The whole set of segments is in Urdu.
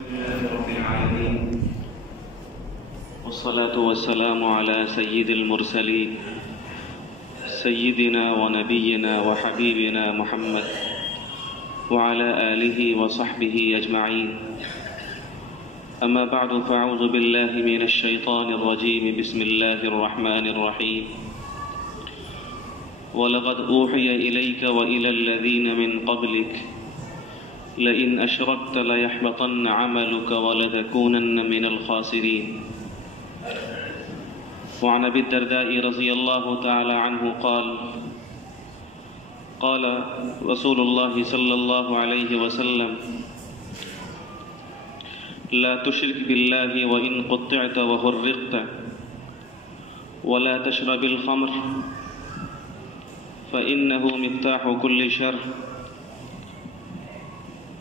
رب العالمين والصلاة والسلام على سيد المرسلين سيدنا ونبينا وحبيبنا محمد وعلى آله وصحبه أجمعين. أما بعد فأعوذ بالله من الشيطان الرجيم. بسم الله الرحمن الرحيم. ولقد أوحي إليك وإلى الذين من قبلك لئن أشركت ليحبطن عملك ولتكونن من الخاسرين. وعن أبي الدرداء رضي الله تعالى عنه قال رسول الله صلى الله عليه وسلم: لا تشرك بالله وإن قطعت وغرقت ولا تشرب الخمر فإنه مفتاح كل شر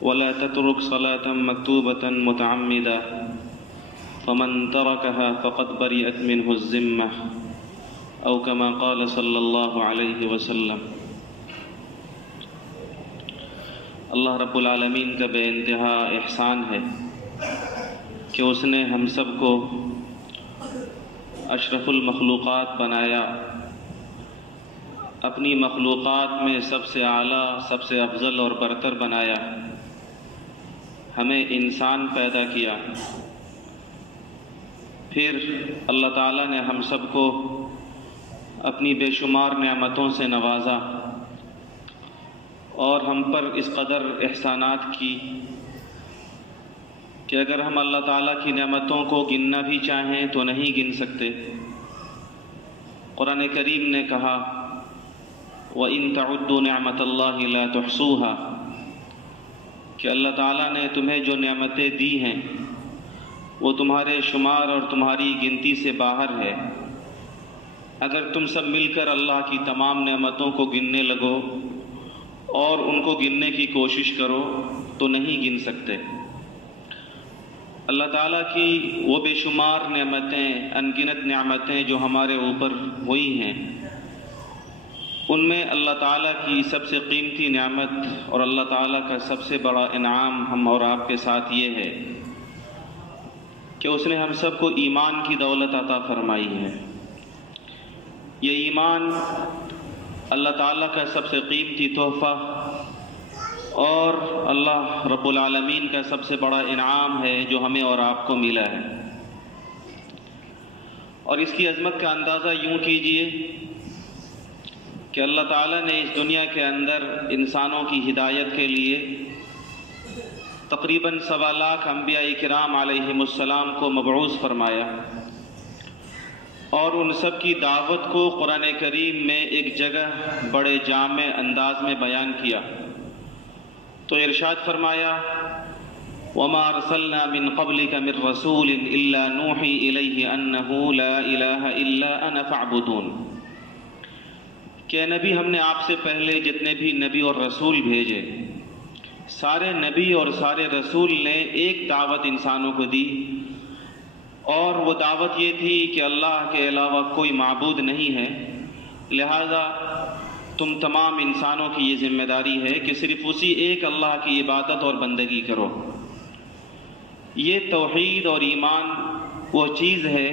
ولا تترك صلاة مكتوبة متعمدا فمن تركها فقد برئت منه الذمة أو كما قال صلی اللہ علیہ وسلم. اللہ رب العالمین کا بے انتہا احسان ہے کہ اس نے ہم سب کو اشرف المخلوقات بنایا، اپنی مخلوقات میں سب سے اعلیٰ، سب سے افضل اور برتر بنایا، ہمیں انسان پیدا کیا. پھر اللہ تعالیٰ نے ہم سب کو اپنی بے شمار نعمتوں سے نوازا اور ہم پر اس قدر احسانات کی کہ اگر ہم اللہ تعالیٰ کی نعمتوں کو گننا بھی چاہیں تو نہیں گن سکتے. قرآن کریم نے کہا: وَإِن تَعُدُّوا نِعْمَةَ اللَّهِ لَا تُحْصُوهَا، کہ اللہ تعالیٰ نے تمہیں جو نعمتیں دی ہیں وہ تمہارے شمار اور تمہاری گنتی سے باہر ہے. اگر تم سب مل کر اللہ کی تمام نعمتوں کو گننے لگو اور ان کو گننے کی کوشش کرو تو نہیں گن سکتے. اللہ تعالیٰ کی وہ بے شمار نعمتیں، انگنت نعمتیں جو ہمارے اوپر ہوئی ہیں، ان میں اللہ تعالیٰ کی سب سے قیمتی نعمت اور اللہ تعالیٰ کا سب سے بڑا انعام ہم اور آپ کے ساتھ یہ ہے کہ اس نے ہم سب کو ایمان کی دولت عطا فرمائی ہے. یہ ایمان اللہ تعالیٰ کا سب سے قیمتی تحفہ اور اللہ رب العالمین کا سب سے بڑا انعام ہے جو ہمیں اور آپ کو ملا ہے. اور اس کی عظمت کا اندازہ یوں کیجئے کہ اللہ تعالیٰ نے اس دنیا کے اندر انسانوں کی ہدایت کے لیے تقریباً 1.25 لاکھ انبیاء کرام علیہم السلام کو مبعوث فرمایا اور ان سب کی دعوت کو قرآن کریم میں ایک جگہ بڑے جامع انداز میں بیان کیا. تو ارشاد فرمایا: وَمَا أَرْسَلْنَا مِن قَبْلِكَ مِن رَّسُولٍ إِلَّا نُوحِي إِلَيْهِ أَنَّهُ لَا إِلَٰهَ إِلَّا أَنَا فَاعْبُدُونِ، کہ نبی ہم نے آپ سے پہلے جتنے بھی نبی اور رسول بھیجے، سارے نبی اور سارے رسول نے ایک دعوت انسانوں کو دی، اور وہ دعوت یہ تھی کہ اللہ کے علاوہ کوئی معبود نہیں ہے، لہذا تم تمام انسانوں کی یہ ذمہ داری ہے کہ صرف اسی ایک اللہ کی عبادت اور بندگی کرو. یہ توحید اور ایمان وہ چیز ہے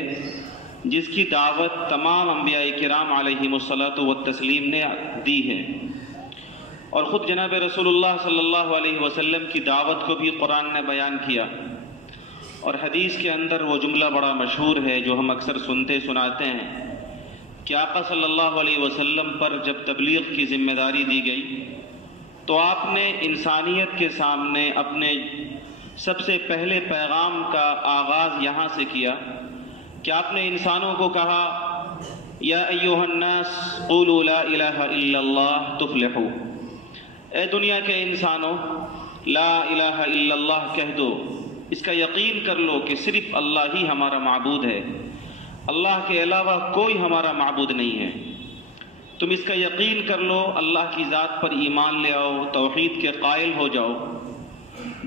جس کی دعوت تمام انبیاء کرام علیہم الصلاۃ والتسلیم نے دی ہے، اور خود جناب رسول اللہ صلی اللہ علیہ وسلم کی دعوت کو بھی قرآن نے بیان کیا. اور حدیث کے اندر وہ جملہ بڑا مشہور ہے جو ہم اکثر سنتے سناتے ہیں کہ آقا صلی اللہ علیہ وسلم پر جب تبلیغ کی ذمہ داری دی گئی تو آپ نے انسانیت کے سامنے اپنے سب سے پہلے پیغام کا آغاز یہاں سے کیا کہ آپ نے انسانوں کو کہا: یا ایھا الناس قولوا لا الہ الا اللہ تفلحوا، اے دنیا کے انسانوں لا الہ الا اللہ کہہ دو، اس کا یقین کر لو کہ صرف اللہ ہی ہمارا معبود ہے، اللہ کے علاوہ کوئی ہمارا معبود نہیں ہے. تم اس کا یقین کر لو، اللہ کی ذات پر ایمان لے آؤ، توحید کے قائل ہو جاؤ.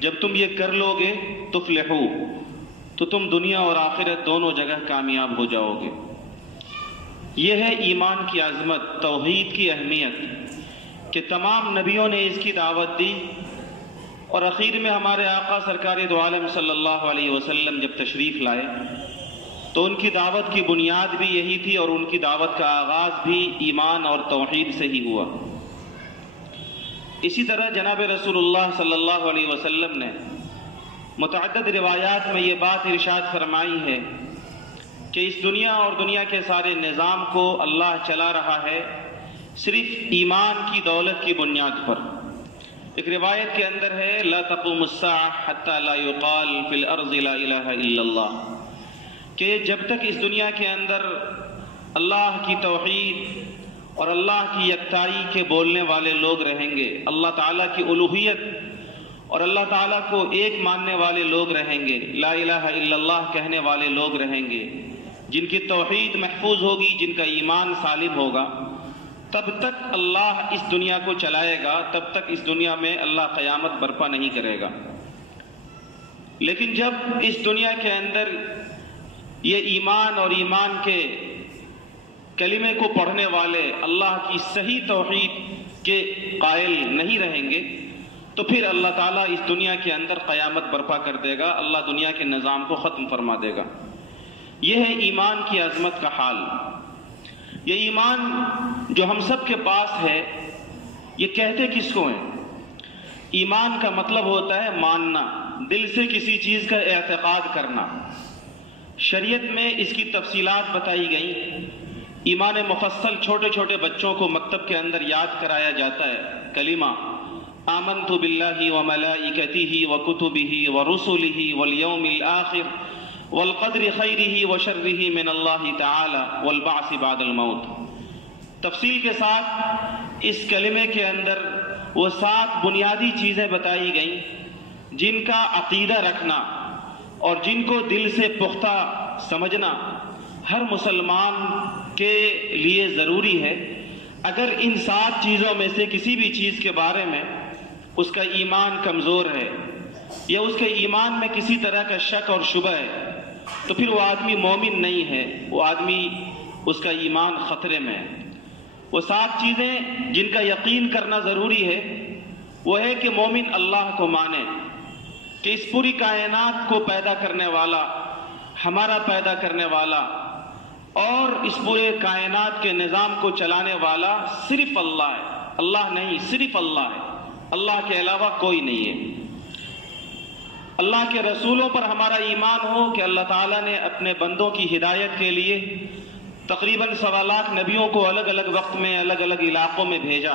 جب تم یہ کر لو گے تفلحوا، تو تم دنیا اور آخرت دونوں جگہ کامیاب ہو جاؤ گے. یہ ہے ایمان کی عظمت، توحید کی اہمیت، کہ تمام نبیوں نے اس کی دعوت دی اور اخیر میں ہمارے آقا سرکار دو عالم صلی اللہ علیہ وسلم جب تشریف لائے تو ان کی دعوت کی بنیاد بھی یہی تھی، اور ان کی دعوت کا آغاز بھی ایمان اور توحید سے ہی ہوا۔ اسی طرح جناب رسول اللہ صلی اللہ علیہ وسلم نے متعدد روایات میں یہ بات ارشاد فرمائی ہے کہ اس دنیا اور دنیا کے سارے نظام کو اللہ چلا رہا ہے صرف ایمان کی دولت کی بنیاد پر۔ ایک روایت کے اندر ہے لا تقوم الساعة حتى لا يقال في الارض لا الہ الا اللہ، کہ جب تک اس دنیا کے اندر اللہ کی توحید اور اللہ کی یکتائی کے بولنے والے لوگ رہیں گے، اللہ تعالیٰ کی الوہیت اور اللہ تعالیٰ کو ایک ماننے والے لوگ رہیں گے، لا الہ الا اللہ کہنے والے لوگ رہیں گے، جن کی توحید محفوظ ہوگی، جن کا ایمان سالم ہوگا، تب تک اللہ اس دنیا کو چلائے گا، تب تک اس دنیا میں اللہ قیامت برپا نہیں کرے گا۔ لیکن جب اس دنیا کے اندر یہ ایمان اور ایمان کے کلمے کو پڑھنے والے اللہ کی صحیح توحید کے قائل نہیں رہیں گے تو پھر اللہ تعالیٰ اس دنیا کے اندر قیامت برپا کر دے گا، اللہ دنیا کے نظام کو ختم فرما دے گا۔ یہ ہے ایمان کی عظمت کا حال۔ یہ ایمان جو ہم سب کے پاس ہے، یہ کہتے کس کو ہیں؟ ایمان کا مطلب ہوتا ہے ماننا، دل سے کسی چیز کا اعتقاد کرنا۔ شریعت میں اس کی تفصیلات بتائی گئیں۔ ایمان مفصل چھوٹے چھوٹے بچوں کو مکتب کے اندر یاد کرایا جاتا ہے۔ کلمہ آمنت باللہ وملائکتہ وکتبہ ورسلہ والیوم الآخر والقدر خیرہ وشرہ من اللہ تعالی والبعث بعد الموت۔ تفصیل کے ساتھ اس کلمے کے اندر وہ 7 بنیادی چیزیں بتائی گئیں جن کا عقیدہ رکھنا اور جن کو دل سے پختہ سمجھنا ہر مسلمان کے لیے ضروری ہے۔ اگر ان 7 چیزوں میں سے کسی بھی چیز کے بارے میں اس کا ایمان کمزور ہے یا اس کے ایمان میں کسی طرح کا شک اور شبہ ہے تو پھر وہ آدمی مومن نہیں ہے، وہ آدمی اس کا ایمان خطرے میں ہے۔ وہ 7 چیزیں جن کا یقین کرنا ضروری ہے وہ ہے کہ مومن اللہ کو مانے کہ اس پوری کائنات کو پیدا کرنے والا، ہمارا پیدا کرنے والا اور اس پورے کائنات کے نظام کو چلانے والا صرف اللہ ہے، اللہ نہیں، صرف اللہ ہے، اللہ کے علاوہ کوئی نہیں ہے۔ اللہ کے رسولوں پر ہمارا ایمان ہو کہ اللہ تعالیٰ نے اپنے بندوں کی ہدایت کے لیے تقریباً 1.25 لاکھ نبیوں کو الگ الگ وقت میں الگ الگ علاقوں میں بھیجا۔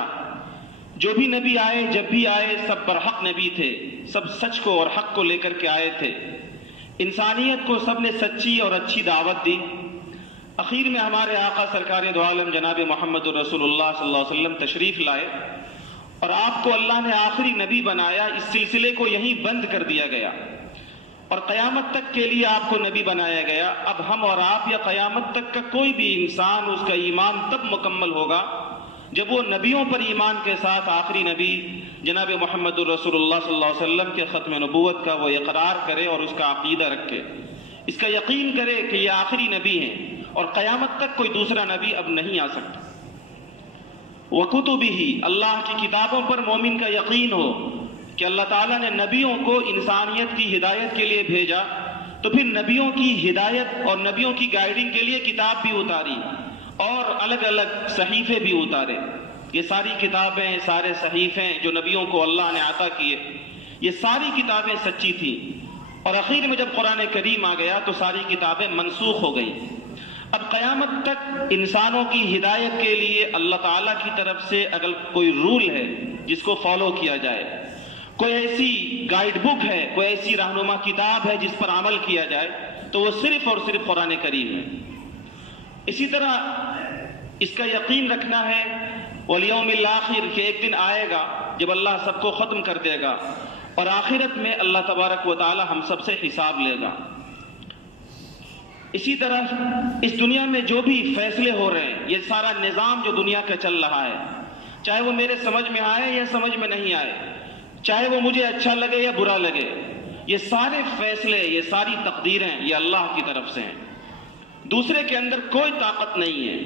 جو بھی نبی آئے، جب بھی آئے، سب برحق نبی تھے، سب سچ کو اور حق کو لے کر کے آئے تھے۔ انسانیت کو سب نے سچی اور اچھی دعوت دی۔ اخیر میں ہمارے آقا سرکار دو عالم جناب محمد رسول اللہ صلی اللہ علیہ وسلم تشریف لائے اور آپ کو اللہ نے آخری نبی بنایا۔ اس سلسلے کو یہیں بند کر دیا گیا اور قیامت تک کے لیے آپ کو نبی بنایا گیا۔ اب ہم اور آپ یا قیامت تک کا کوئی بھی انسان، اس کا ایمان تب مکمل ہوگا جب وہ نبیوں پر ایمان کے ساتھ آخری نبی جناب محمد رسول اللہ صلی اللہ علیہ وسلم کے ختم نبوت کا وہ اقرار کرے اور اس کا عقیدہ رکھے، اس کا یقین کرے کہ یہ آخری نبی ہیں اور قیامت تک کوئی دوسرا نبی اب نہیں آ سکتا۔ وَكُتُبِهِ، اللہ کی کتابوں پر مومن کا یقین ہو کہ اللہ تعالیٰ نے نبیوں کو انسانیت کی ہدایت کے لیے بھیجا، تو پھر نبیوں کی ہدایت اور نبیوں کی گائیڈنگ کے لیے کتاب بھی اتاری اور الگ الگ صحیفے بھی اتارے۔ یہ ساری کتابیں، سارے صحیفے جو نبیوں کو اللہ نے عطا کیے، یہ ساری کتابیں سچی تھیں، اور اخیر میں جب قرآن کریم آ گیا تو ساری کتابیں منسوخ ہو گئیں۔ اب قیامت تک انسانوں کی ہدایت کے لیے اللہ تعالیٰ کی طرف سے اگر کوئی رول ہے جس کو فالو کیا جائے، کوئی ایسی گائیڈ بک ہے، کوئی ایسی رہنما کتاب ہے جس پر عمل کیا جائے، تو وہ صرف اور صرف قرآن کریم ہے۔ اسی طرح اس کا یقین رکھنا ہے والیوم الآخر کہ ایک دن آئے گا جب اللہ سب کو ختم کر دے گا اور آخرت میں اللہ تبارک و تعالی ہم سب سے حساب لے گا۔ اسی طرح اس دنیا میں جو بھی فیصلے ہو رہے ہیں، یہ سارا نظام جو دنیا کا چل رہا ہے، چاہے وہ میرے سمجھ میں آئے یا سمجھ میں نہیں آئے، چاہے وہ مجھے اچھا لگے یا برا لگے، یہ سارے فیصلے، یہ ساری تقدیریں یہ اللہ کی طرف سے ہیں۔ دوسرے کے اندر کوئی طاقت نہیں ہے۔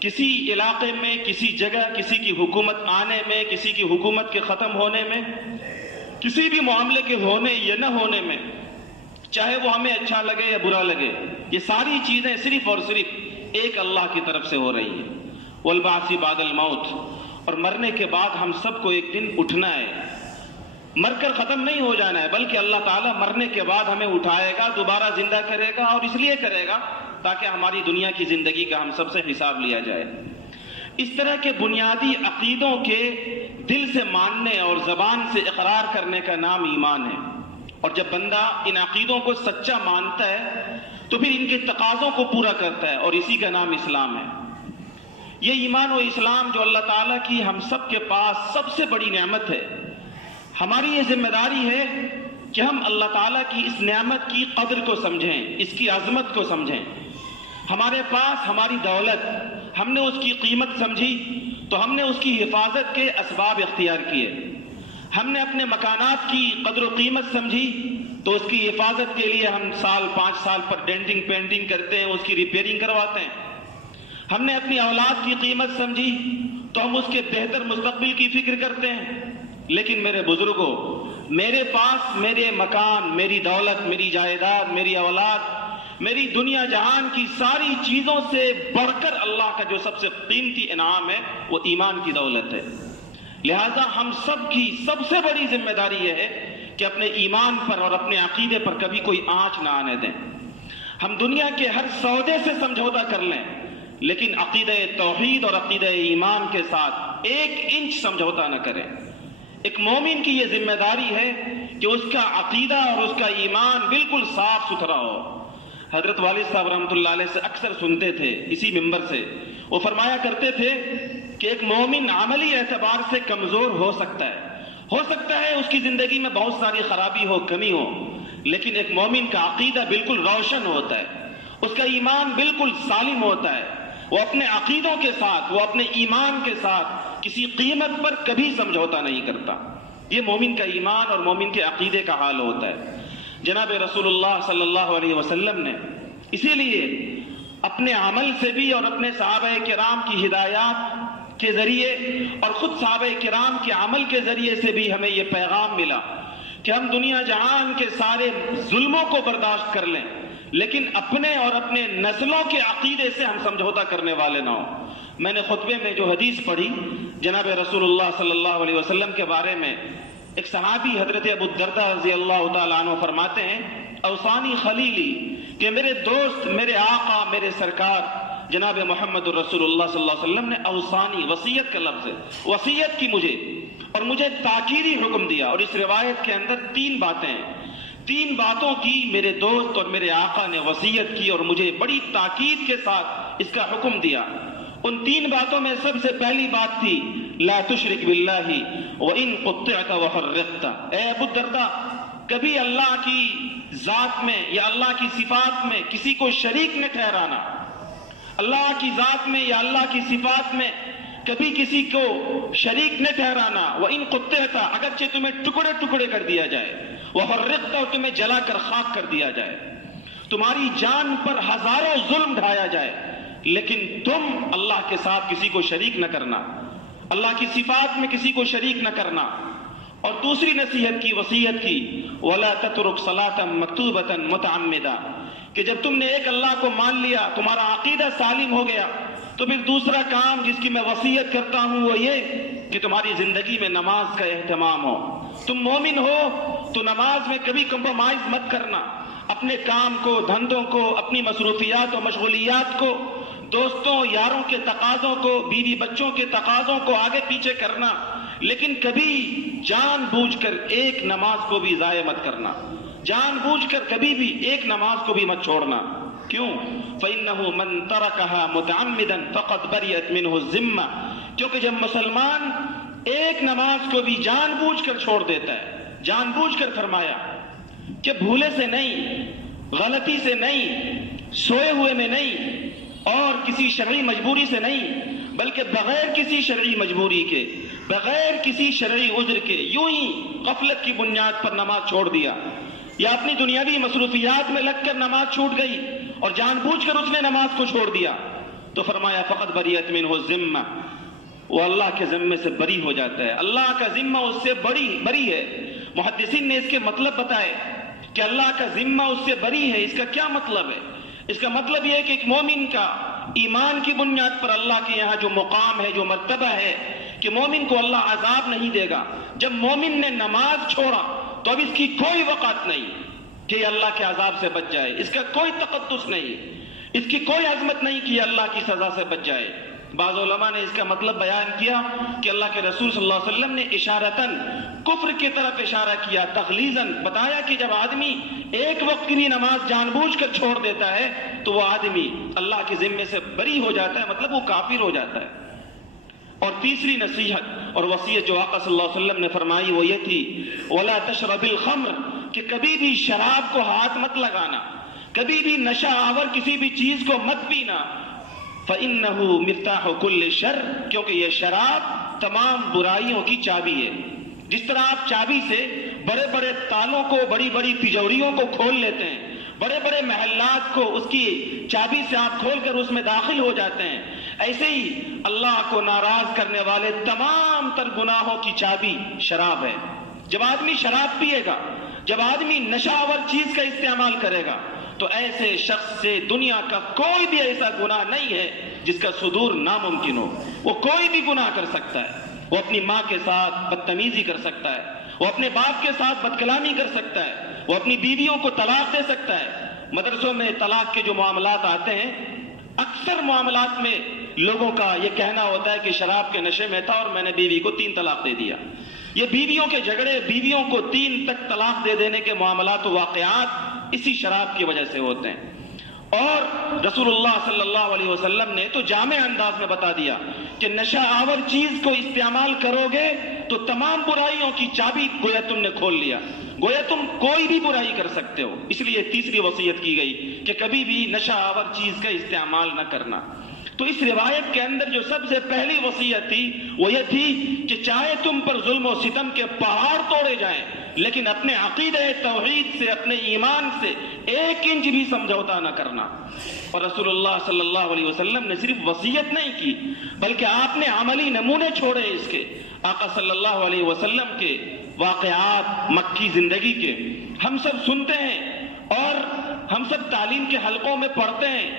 کسی علاقے میں، کسی جگہ، کسی کی حکومت آنے میں، کسی کی حکومت کے ختم ہونے میں کسی بھی معاملے کے ہونے یا نہ ہونے میں، چاہے وہ ہمیں اچھا لگے یا برا لگے، یہ ساری چیزیں صرف اور صرف ایک اللہ کی طرف سے ہو رہی ہیں۔ والبعث بعد الموت، اور مرنے کے بعد ہم سب کو ایک دن اٹھنا ہے، مر کر ختم نہیں ہو جانا ہے، بلکہ اللہ تعالیٰ مرنے کے بعد ہمیں اٹھائے گا، دوبارہ زندہ کرے گا، اور اس لیے کرے گا تاکہ ہماری دنیا کی زندگی کا ہم سب سے حساب لیا جائے۔ اس طرح کے بنیادی عقیدوں کے دل سے ماننے اور زبان سے اقرار کرنے کا نام ایمان ہے، اور جب بندہ ان عقیدوں کو سچا مانتا ہے تو پھر ان کے تقاضوں کو پورا کرتا ہے، اور اسی کا نام اسلام ہے۔ یہ ایمان و اسلام جو اللہ تعالیٰ کی ہم سب کے پاس سب سے بڑی نعمت ہے، ہماری یہ ذمہ داری ہے کہ ہم اللہ تعالیٰ کی اس نعمت کی قدر کو سمجھیں، اس کی عظمت کو سمجھیں۔ ہمارے پاس ہماری دولت، ہم نے اس کی قیمت سمجھی تو ہم نے اس کی حفاظت کے اسباب اختیار کیے۔ ہم نے اپنے مکانات کی قدر و قیمت سمجھی تو اس کی حفاظت کے لیے ہم 5 سال پر ڈینٹنگ پینٹنگ کرتے ہیں، اس کی ریپیئرنگ کرواتے ہیں۔ ہم نے اپنی اولاد کی قیمت سمجھی تو ہم اس کے بہتر مستقبل کی فکر کرتے ہیں۔ لیکن میرے بزرگوں، میرے پاس میرے مکان، میری دولت، میری جائیداد، میری اولاد، میری دنیا جہان کی ساری چیزوں سے بڑھ کر اللہ کا جو سب سے قیمتی انعام ہے وہ ایمان کی دولت ہے۔ لہذا ہم سب کی سب سے بڑی ذمہ داری یہ ہے کہ اپنے ایمان پر اور اپنے عقیدے پر کبھی کوئی آنچ نہ آنے دیں۔ ہم دنیا کے ہر سودے سے سمجھوتا کر لیں، لیکن عقیدہ توحید اور عقیدہ ایمان کے ساتھ 1 انچ سمجھوتا نہ کریں۔ ایک مومن کی یہ ذمہ داری ہے کہ اس کا عقیدہ اور اس کا ایمان بالکل صاف ستھرا ہو۔ حضرت والد صاحب رحمۃ اللہ علیہ سے اکثر سنتے تھے اسی ممبر سے، وہ فرمایا کرتے تھے کہ ایک مومن عملی اعتبار سے کمزور ہو سکتا ہے اس کی زندگی میں بہت ساری خرابی ہو، کمی ہو، لیکن ایک مومن کا عقیدہ بالکل روشن ہوتا ہے، اس کا ایمان بالکل سالم ہوتا ہے۔ وہ اپنے عقیدوں کے ساتھ، وہ اپنے ایمان کے ساتھ کسی قیمت پر کبھی سمجھوتا نہیں کرتا۔ یہ مومن کا ایمان اور مومن کے عقیدے کا حال ہوتا ہے۔ جناب رسول اللہ صلی اللہ علیہ وسلم نے اسی لیے اپنے عمل سے بھی اور اپنے صحابہ کرام کی ہدایات کے ذریعے اور خود صحابہ کرام کے عمل کے ذریعے سے بھی ہمیں یہ پیغام ملا کہ ہم دنیا جہان کے سارے ظلموں کو برداشت کر لیں، لیکن اپنے اور اپنے نسلوں کے عقیدے سے ہم سمجھوتا کرنے والے نہ ہوں۔ میں نے خطبے میں جو حدیث پڑھی جناب رسول اللہ صلی اللہ علیہ وسلم کے بارے میں، ایک صحابی حضرت ابو الدرداء رضی اللہ تعالیٰ عنہ فرماتے ہیں، اوصانی خلیلی، کہ میرے دوست، میرے آقا، میرے سرکار جناب محمد الرسول اللہ صلی اللہ علیہ وسلم نے اوصانی، وصیت کا لفظ ہے، وصیت کی مجھے، اور مجھے تاکیدی حکم دیا۔ اور اس روایت کے اندر 3 باتیں ہیں، 3 باتوں کی میرے دوست اور میرے آقا نے وصیت کی اور مجھے بڑی تاکید کے ساتھ اس کا حکم دیا۔ ان 3 باتوں میں سب سے پہلی بات تھی لا تشرک باللہ وان قطعت وحرقت۔ اے ابو الدرداء، کبھی اللہ کی ذات میں یا اللہ کی صفات میں کسی کو شریک نہ ٹھہرانا، اللہ کی ذات میں یا اللہ کی صفات میں کبھی کسی کو شریک نہ ٹھہرانا۔ وان قطعت، اگرچہ تمہیں ٹکڑے ٹکڑے کر دیا جائے، وحرقت، اور تمہیں جلا کر خاک کر دیا جائے، تمہاری جان پر ہزاروں ظلم ڈھایا جائے، لیکن تم اللہ کے ساتھ کسی کو شریک نہ کرنا، اللہ کی صفات میں کسی کو شریک نہ کرنا۔ اور دوسری نصیحت کی، وصیت کی، وَلَا تَتْرُكْ صَلَاةً مَكْتُوبَةً مُتَعَمِّدًا، کہ جب تم نے ایک اللہ کو مان لیا، تمہارا عقیدہ سالم ہو گیا، تو پھر دوسرا کام جس کی میں وصیت کرتا ہوں وہ یہ کہ تمہاری زندگی میں نماز کا اہتمام ہو۔ تم مومن ہو تو نماز میں کبھی کمپرومائز مت کرنا، اپنے کام کو، دھندوں کو، اپنی مصروفیات و مشغولیات کو، دوستوں یاروں کے تقاضوں کو، بیوی بچوں کے تقاضوں کو آگے پیچھے کرنا، لیکن کبھی جان بوجھ کر ایک نماز کو بھی ضائع مت کرنا، جان بوجھ کر کبھی بھی ایک نماز کو بھی مت چھوڑنا۔ کیوں؟ فَإِنَّهُ مَن تَرَكَهَا مُتَعَمِّدًا فَقَدْ بَرِئَتْ مِنْهُ الذِّمَّةُ، کیونکہ جب مسلمان ایک نماز کو بھی جان بوجھ کر چھوڑ دیتا ہے، جان بوجھ کر، فرمایا کہ بھولے سے نہیں، غلطی سے نہیں، سوئے ہوئے میں نہیں، اور کسی شرعی مجبوری سے نہیں، بلکہ بغیر کسی شرعی مجبوری کے، بغیر کسی شرعی عذر کے، یوں ہی غفلت کی بنیاد پر نماز چھوڑ دیا، یا اپنی دنیاوی مصروفیات میں لگ کر نماز چھوٹ گئی اور جان بوجھ کر اس نے نماز کو چھوڑ دیا، تو فرمایا فقط بریت منہ الذمہ، وہ اللہ کے ذمے سے بری ہو جاتا ہے، اللہ کا ذمہ اس سے بری ہے۔ محدثین نے اس کے مطلب بتائے کہ اللہ کا ذمہ اس سے بری ہے. اس کا کیا مطلب ہے؟ اس کا مطلب یہ ہے کہ ایک مومن کا ایمان کی بنیاد پر اللہ کے یہاں جو مقام ہے، جو مرتبہ ہے کہ مومن کو اللہ عذاب نہیں دے گا. جب مومن نے نماز چھوڑا تو اب اس کی کوئی وقت نہیں کہ یہ اللہ کے عذاب سے بچ جائے. اس کا کوئی تقدس نہیں، اس کی کوئی عظمت نہیں کہ یہ اللہ کی سزا سے بچ جائے. بعض علماء نے اس کا مطلب بیان کیا کہ اللہ کے رسول صلی اللہ علیہ وسلم نے اشارتاً کفر کی طرف اشارہ کیا، تغلیظاً بتایا کہ جب آدمی ایک وقت کی نماز جان بوجھ کر چھوڑ دیتا ہے تو وہ آدمی اللہ کے ذمے سے بری ہو جاتا ہے، مطلب وہ کافر ہو جاتا ہے. اور تیسری نصیحت اور وصیت جو آقا صلی اللہ علیہ وسلم نے فرمائی وہ یہ تھی وَلَا تَشْرَبِ الْخَمْرَ، کہ کبھی بھی شراب کو ہاتھ مت لگانا، کبھی بھی نشہ آور کسی بھی چیز کو مت پینا. فَإِنَّهُ مِفْتَاحُ كُلِّ شَرٍ، کیونکہ یہ شراب تمام برائیوں کی چابی ہے. جس طرح آپ چابی سے بڑے بڑے تالوں کو، بڑی بڑی تجوریوں کو کھول لیتے ہیں، بڑے بڑے محلات کو اس کی چابی سے آپ کھول کر اس میں داخل ہو جاتے ہیں، ایسے ہی اللہ کو ناراض کرنے والے تمام تر گناہوں کی چابی شراب ہے. جب آدمی شراب پیے گا، جب آدمی نشہ آور چیز کا استعمال کرے گا تو ایسے شخص سے دنیا کا کوئی بھی ایسا گناہ نہیں ہے جس کا صدور ناممکن ہو. وہ کوئی بھی گناہ کر سکتا ہے. وہ اپنی ماں کے ساتھ بدتمیزی کر سکتا ہے، وہ اپنے باپ کے ساتھ بدکلامی کر سکتا ہے، وہ اپنی بیویوں کو طلاق دے سکتا ہے. مدرسوں میں طلاق کے جو معاملات آتے ہیں، اکثر معاملات میں لوگوں کا یہ کہنا ہوتا ہے کہ شراب کے نشے میں تھا اور میں نے بیوی کو 3 طلاق دے دیا. یہ بیویوں کے جھگڑے، بیویوں کو 3 تک طلاق دے دینے کے معاملات و واقعات اسی شراب کی وجہ سے ہوتے ہیں. اور رسول اللہ صلی اللہ علیہ وسلم نے تو جامع انداز میں بتا دیا کہ نشہ آور چیز کو استعمال کرو گے تو تمام برائیوں کی چابی گویا تم نے کھول لیا، گویا تم کوئی بھی برائی کر سکتے ہو. اس لیے تیسری وصیت کی گئی کہ کبھی بھی نشہ آور چیز کا استعمال نہ کرنا. تو اس روایت کے اندر جو سب سے پہلی وصیت تھی وہ یہ تھی کہ چاہے تم پر ظلم و ستم کے پہاڑ توڑے جائیں لیکن اپنے عقیدہ توحید سے، اپنے ایمان سے 1 انچ بھی سمجھوتا نہ کرنا. اور رسول اللہ صلی اللہ علیہ وسلم نے صرف وصیت نہیں کی بلکہ آپ نے عملی نمونے چھوڑے اس کے. آقا صلی اللہ علیہ وسلم کے واقعات مکی زندگی کے ہم سب سنتے ہیں اور ہم سب تعلیم کے حلقوں میں پڑھتے ہیں.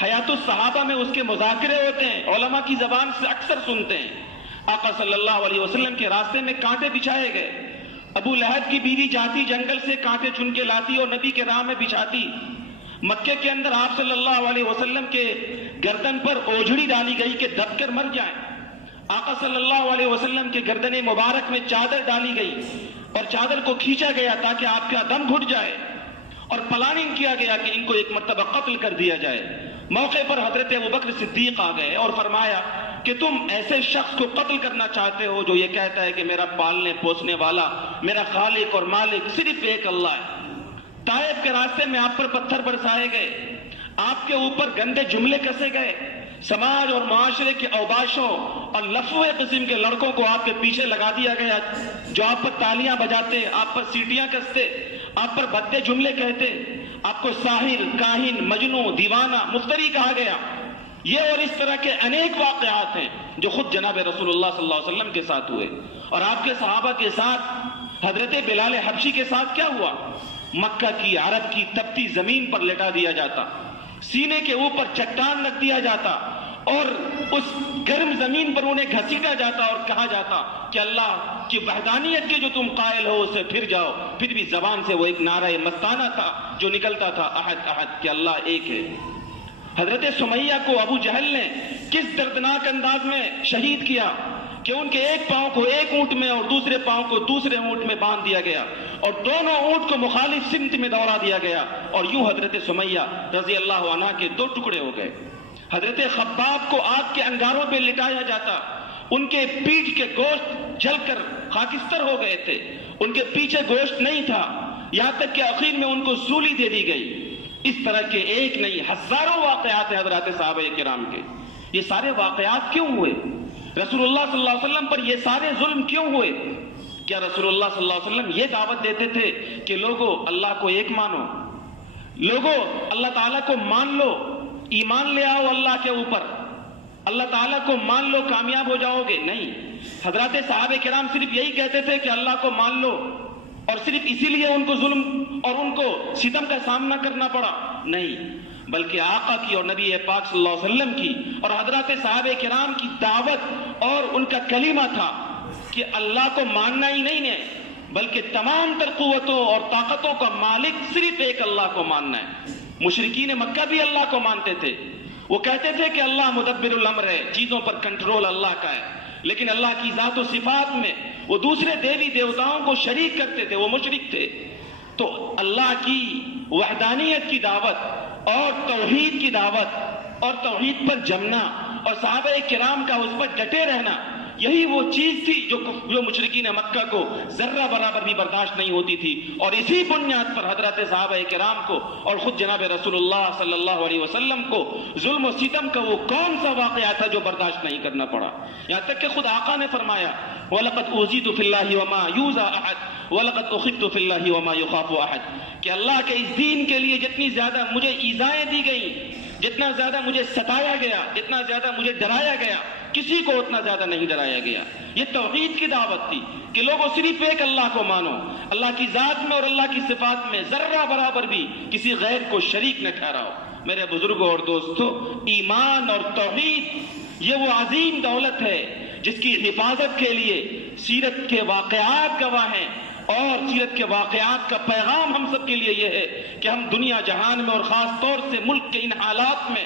حیات الصحابہ میں اس کے مذاکرے ہوتے ہیں، علماء کی زبان سے اکثر سنتے ہیں. آقا صلی اللہ علیہ وسلم کے راستے میں کانٹے بچھائے گئے. ابو لہب کی بیوی جاتی جنگل سے کانٹے چن کے لاتی اور نبی کے راہ میں بچھاتی. مکے کے اندر آپ صلی اللہ علیہ وسلم کے گردن پر اوجھڑی ڈالی گئی کہ دب کر مر جائیں. آقا صلی اللہ علیہ وسلم کے گردن مبارک میں چادر ڈالی گئی اور چادر کو کھینچا گیا تاکہ آپ کا دم گھٹ جائے اور پلاننگ کیا گیا کہ ان کو ایک مرتبہ قتل کر دیا جائے. موقع پر حضرت ابوبکر صدیق آ گئے اور فرمایا کہ تم ایسے شخص کو قتل کرنا چاہتے ہو جو یہ کہتا ہے کہ میرا پالنے پوسنے والا، میرا خالق اور مالک صرف ایک اللہ ہے. طائف کے راستے میں آپ پر پتھر برسائے گئے، آپ کے اوپر گندے جملے کسے گئے، سماج اور معاشرے کے اوباشوں اور لفوے قسم کے لڑکوں کو آپ کے پیچھے لگا دیا گیا جو آپ پر تالیاں بجاتے، آپ پر سیٹیاں کستے، آپ پر بھدے جملے کہتے، آپ کو ساحر، کاہن، مجنوں، دیوانہ، مفتری کہا گیا. یہ اور اس طرح کے انیک واقعات ہیں جو خود جناب رسول اللہ صلی اللہ علیہ وسلم کے ساتھ ہوئے. اور آپ کے صحابہ کے ساتھ حضرت بلال حبشی کے ساتھ کیا ہوا؟ مکہ کی عرب کی تپتی زمین پر لٹا دیا جاتا، سینے کے اوپر چٹان رکھ دیا جاتا اور اس گرم زمین پر انہیں گھسیٹا جاتا اور کہا جاتا کہ اللہ کی وحدانیت کے جو تم قائل ہو اسے پھر جاؤ. پھر بھی زبان سے وہ ایک نعرہ مستانہ تھا جو نکلتا تھا، احد احد، کہ اللہ ایک ہے. حضرت سمیہ کو ابو جہل نے کس دردناک انداز میں شہید کیا کہ ان کے ایک پاؤں کو ایک اونٹ میں اور دوسرے پاؤں کو دوسرے اونٹ میں باندھ دیا گیا اور دونوں اونٹ کو مخالف سمت میں دوڑا دیا گیا اور یوں حضرت سمیہ رضی اللہ عنہ کے 2 ٹکڑے ہو گئے. حضرت خباب کو آگ کے انگاروں پہ لٹایا جاتا، ان کے پیٹھ کے گوشت جل کر خاکستر ہو گئے تھے، ان کے پیچھے گوشت نہیں تھا، یہاں تک کہ آخر میں ان کو سولی دے دی گئی. اس طرح کے ایک نہیں ہزاروں واقعات ہیں حضرات صحابہ کرام کے. یہ سارے واقعات کیوں ہوئے؟ رسول اللہ صلی اللہ علیہ وسلم پر یہ سارے ظلم کیوں ہوئے؟ کیا رسول اللہ صلی اللہ علیہ وسلم یہ دعوت دیتے تھے کہ لوگوں اللہ کو ایک مانو، لوگوں اللہ تعالیٰ کو مان لو، ایمان لے آؤ اللہ کے اوپر، اللہ تعالیٰ کو مان لو کامیاب ہو جاؤ گے؟ نہیں، حضرات صحابہ کرام صرف یہی کہتے تھے کہ اللہ کو مان لو، اور صرف اسی لیے ان کو ظلم اور ان کو ستم کا سامنا کرنا پڑا؟ نہیں، بلکہ آقا کی اور نبی پاک صلی اللہ علیہ وسلم کی اور حضرات صحابہ کرام کی دعوت اور ان کا کلمہ تھا کہ اللہ کو ماننا ہی نہیں ہے، بلکہ تمام تر قوتوں اور طاقتوں کا مالک صرف ایک اللہ کو ماننا ہے۔ مشرکین مکہ بھی اللہ کو مانتے تھے، وہ کہتے تھے کہ اللہ مدبر الامر ہے، چیزوں پر کنٹرول اللہ کا ہے، لیکن اللہ کی ذات و صفات میں وہ دوسرے دیوی دیوتاؤں کو شریک کرتے تھے، وہ مشرک تھے۔ تو اللہ کی وحدانیت کی دعوت اور توحید کی دعوت اور توحید پر جمنا اور صحابہ کرام کا اس پر ڈٹے رہنا، یہی وہ چیز تھی جو مشرکین مکہ کو ذرہ برابر بھی برداشت نہیں ہوتی تھی، اور اسی بنیاد پر حضرات صحابہ کرام کو اور خود جناب رسول اللہ صلی اللہ علیہ وسلم کو ظلم و ستم کا وہ کون سا واقعہ تھا جو برداشت نہیں کرنا پڑا؟ یہاں تک کہ خود آقا نے فرمایا وَلَقَدْ أُوذِيتُ فِي اللَّهِ وَمَا يُؤْذَى أَحَدٌ وَلَقَدْ أُخِذْتُ فِي اللَّهِ وَمَا يُخَافُ أَحَدٌ، کہ اللہ کے اس دین کے لیے جتنی زیادہ مجھے ایذائیں دی گئیں، جتنا زیادہ مجھے ستایا گیا، جتنا زیادہ مجھے ڈرایا گیا، کسی کو اتنا زیادہ نہیں ڈرایا گیا۔ یہ توحید کی دعوت تھی کہ لوگوں صرف ایک اللہ کو مانو، اللہ کی ذات میں اور اللہ کی صفات میں ذرہ برابر بھی کسی غیر کو شریک نہ ٹھہراؤ۔ میرے بزرگوں اور دوستو، ایمان اور توحید یہ وہ عظیم دولت ہے جس کی حفاظت کے لیے سیرت کے واقعات گواہ ہیں، اور سیرت کے واقعات کا پیغام ہم سب کے لیے یہ ہے کہ ہم دنیا جہان میں اور خاص طور سے ملک کے ان حالات میں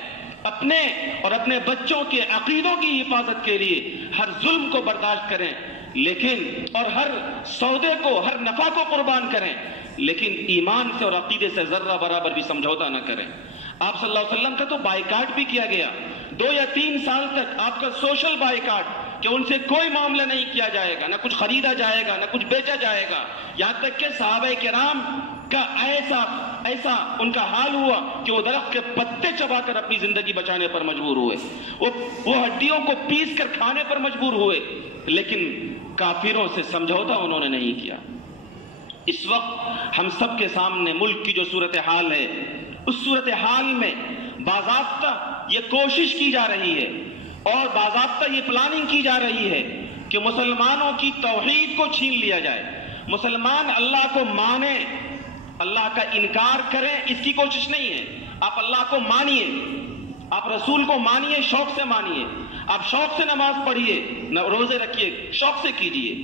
اپنے اور اپنے بچوں کے عقیدوں کی حفاظت کے لیے ہر ظلم کو برداشت کریں، لیکن اور ہر سودے کو، ہر نفع کو قربان کریں، لیکن ایمان سے اور عقیدے سے ذرہ برابر بھی سمجھوتا نہ کریں۔ آپ صلی اللہ علیہ وسلم کا تو بائیکاٹ بھی کیا گیا، 2 یا 3 سال تک آپ کا سوشل بائیکاٹ، کہ ان سے کوئی معاملہ نہیں کیا جائے گا، نہ کچھ خریدا جائے گا، نہ کچھ بیچا جائے گا، یہاں تک کہ صحابہ کرام کا ایسا ان کا حال ہوا کہ وہ درخت کے پتے چبا کر اپنی زندگی بچانے پر مجبور ہوئے، وہ ہڈیوں کو پیس کر کھانے پر مجبور ہوئے، لیکن کافروں سے سمجھوتا انہوں نے نہیں کیا۔ اس وقت ہم سب کے سامنے ملک کی جو صورتحال ہے، اس صورتحال میں باضابطہ یہ کوشش کی جا رہی ہے اور باضابطہ یہ پلاننگ کی جا رہی ہے کہ مسلمانوں کی توحید کو چھین لیا جائے، مسلمان اللہ کو مانے، اللہ کا انکار کریں، اس کی کوشش نہیں ہے۔ آپ اللہ کو مانیے، آپ رسول کو مانیے، شوق سے مانیے، آپ شوق سے نماز پڑھیے، روزے رکھیے، شوق سے کیجیے،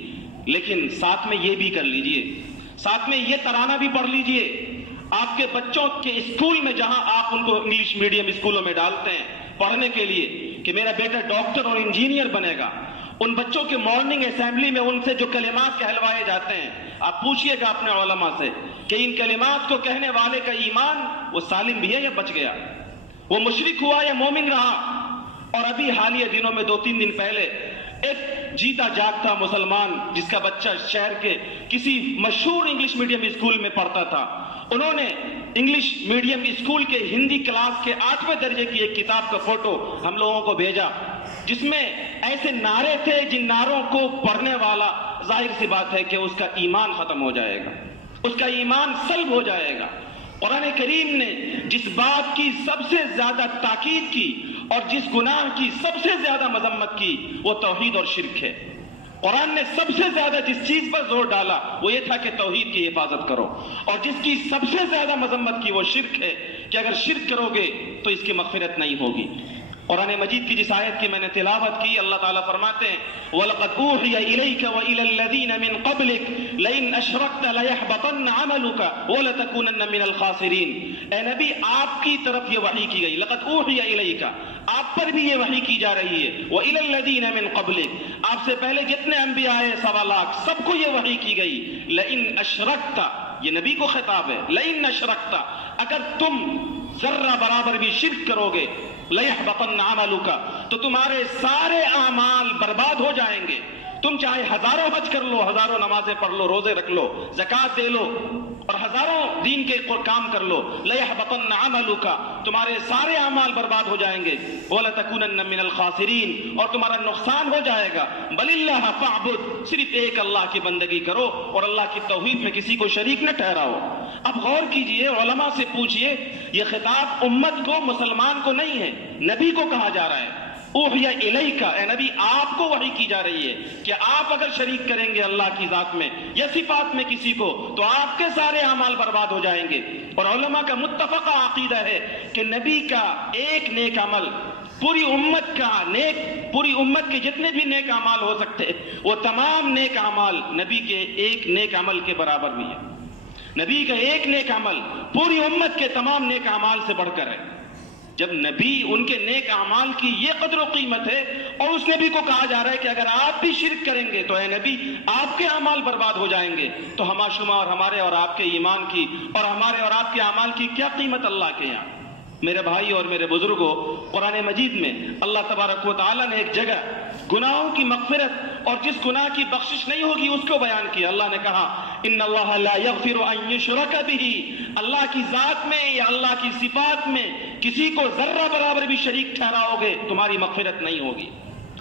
لیکن ساتھ میں یہ بھی کر لیجیے، ساتھ میں یہ ترانہ بھی پڑھ لیجیے۔ آپ کے بچوں کے اسکول میں جہاں آپ ان کو انگلش میڈیم اسکولوں میں ڈالتے ہیں پڑھنے کے لیے کہ میرا بیٹا ڈاکٹر اور انجینئر بنے گا، ان بچوں کے مارننگ اسمبلی میں ان سے جو کلمات کہلوائے جاتے ہیں، آپ پوچھئے گا اپنے علماء سے کہ ان کلمات کو کہنے والے کا ایمان وہ سالم بھی ہے یا بچ گیا، وہ مشرک ہوا یا مومن رہا۔ اور ابھی حالیہ دنوں میں 2-3 دن پہلے ایک جیتا جاگتا مسلمان جس کا بچہ شہر کے کسی مشہور انگلش میڈیم اسکول میں پڑھتا تھا، انہوں نے انگلش میڈیم اسکول کے ہندی کلاس کے 8ویں درجے کی ایک کتاب کا فوٹو ہم لوگوں کو بھیجا، جس میں ایسے نعرے تھے جن نعروں کو پڑھنے والا ظاہر سی بات ہے کہ اس کا ایمان ختم ہو جائے گا، اس کا ایمان سلب ہو جائے گا۔ قرآن کریم نے جس بات کی سب سے زیادہ تاکید کی اور جس گناہ کی سب سے زیادہ مذمت کی وہ توحید اور شرک ہے۔ قرآن نے سب سے زیادہ جس چیز پر زور ڈالا وہ یہ تھا کہ توحید کی حفاظت کرو، اور جس کی سب سے زیادہ مذمت کی وہ شرک ہے کہ اگر شرک کرو گے تو اس کی مغفرت نہیں ہوگی۔ قرآن مجید کی جس آیت کی میں نے تلاوت کی، اللہ تعالیٰ فرماتے ہیں وَلَقَدْ أُوحِيَ إِلَيْكَ وَإِلَى الَّذِينَ مِن قَبْلِكَ لَئِنْ أَشْرَكْتَ لَيَحْبَطَنَّ عَمَلُكَ وَلَتَكُونَنَّ مِنَ الْخَاسِرِينَ۔ اے نبی، آپ کی طرف یہ وحی کی گئی، لَقَدْ أُوحِيَ إِلَيْكَ، آپ پر بھی یہ وحی کی جا رہی ہے، وَإِلَى الَّذِينَ مِن قَبْلِكَ، آپ سے پہلے جتنے انبیاء آئے 1.25 لاکھ سب کو یہ وحی کی گئی، لَئِنْ أَشْرَكْتَ، یہ نبی کو خطاب ہے، لَئِنْ أَشْرَكْتَ، اگر تم ذرہ برابر بھی شرک کرو گے، لَيَحْبَطَنَّ عَمَلُكَ، تو تمہارے سارے اعمال برباد ہو جائیں گے۔ تم چاہے ہزاروں حج کر لو، ہزاروں نمازیں پڑھ لو، روزے رکھ لو، زکوٰۃ دے لو اور ہزاروں دین کے کام کر لو، لَيَحْبَطَنَّ عَمَلُكَ، تمہارے سارے اعمال برباد ہو جائیں گے، وَلَتَكُونَنَّ مِنَ الْخَاسِرِينَ، اور تمہارا نقصان ہو جائے گا۔ بَلِ اللَّهَ فَاعْبُدْ، صرف ایک اللہ کی بندگی کرو اور اللہ کی توحید میں کسی کو شریک نہ ٹھہراؤ۔ اب غور کیجئے، علماء سے پوچھئے، یہ خطاب امت کو، مسلمان کو نہیں ہے، نبی کو کہا جا رہا ہے۔ اوحی الیکا، اے نبی آپ کو وحی کی جا رہی ہے کہ آپ اگر شریک کریں گے اللہ کی ذات میں یا صفات میں کسی کو تو آپ کے سارے اعمال برباد ہو جائیں گے۔ اور علماء کا متفقہ عقیدہ ہے کہ نبی کا ایک نیک عمل پوری امت کے جتنے بھی نیک اعمال ہو سکتے وہ تمام نیک اعمال نبی کے ایک نیک عمل کے برابر بھی ہے۔ نبی کا ایک نیک عمل پوری امت کے تمام نیک اعمال سے بڑھ کر ہے۔ جب نبی ان کے نیک اعمال کی یہ قدر و قیمت ہے اور اس نبی کو کہا جا رہا ہے کہ اگر آپ بھی شرک کریں گے تو اے نبی آپ کے اعمال برباد ہو جائیں گے، تو ہما شما اور ہمارے اور آپ کے ایمان کی اور ہمارے اور آپ کے اعمال کی کیا قیمت اللہ کے یہاں۔ میرے بھائی اور میرے بزرگوں، قرآن مجید میں اللہ تبارک و تعالیٰ نے ایک جگہ گناہوں کی مغفرت اور جس گناہ کی بخشش نہیں ہوگی اس کو بیان کیا۔ اللہ نے کہا ان اللہ لا یغفر ان یشرک بہ، اللہ کی ذات میں یا اللہ کی صفات میں کسی کو ذرہ برابر بھی شریک ٹھہراؤ گے تمہاری مغفرت نہیں ہوگی۔